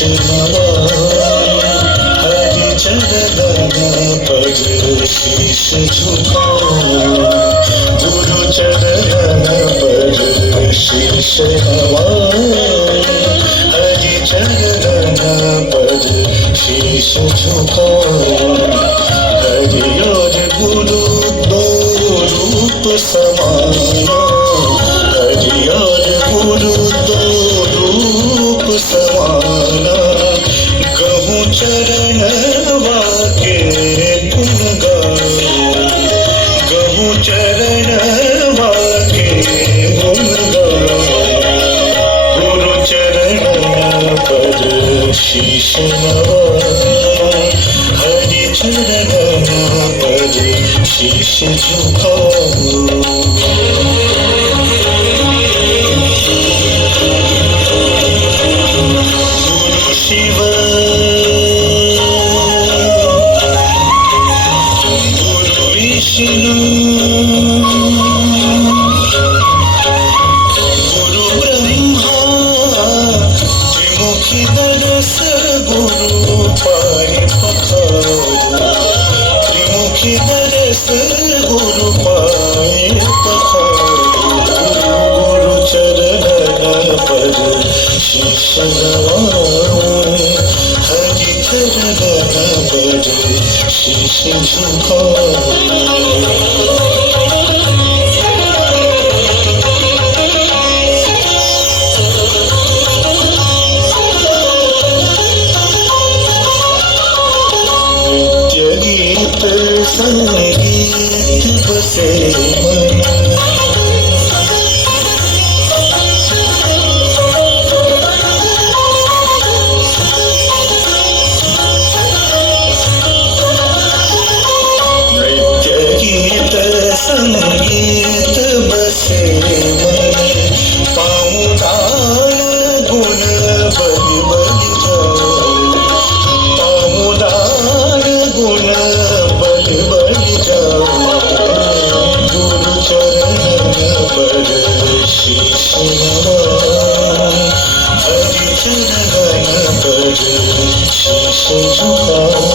नवाए हरि चरण पद शीश झुकाए गुरु चरण पद शीश नवाए हरि चरण पद शीश झुकाए हरि और गुरु दो रूप समाया हरि और गुरु दो रूप समाना कहूँ चरण वाके गुण गाए कहूँ चरण वाके गुण गाए गुरु चरण पद शीश नवाए हरि चरण पद शीश झुकाओ शिव गुरु विष्णु गुरु ब्रह्मा त्रिमुखी दरस गुरु पाए पखारो त्रिमुखी दरस गुरु पाए पखारो गुरु चरण पद शीश नवाए हरि चरण पद शीश झुकाए नित्य गीत संगीत बसे मन संगीत बसे मन पाऊँ दान गुण बलि बलि जाए पाऊँ दान गुण बलि बलि जाए गुरु चरण पद शीश नवाए हरि चरण पद शीश झुकाए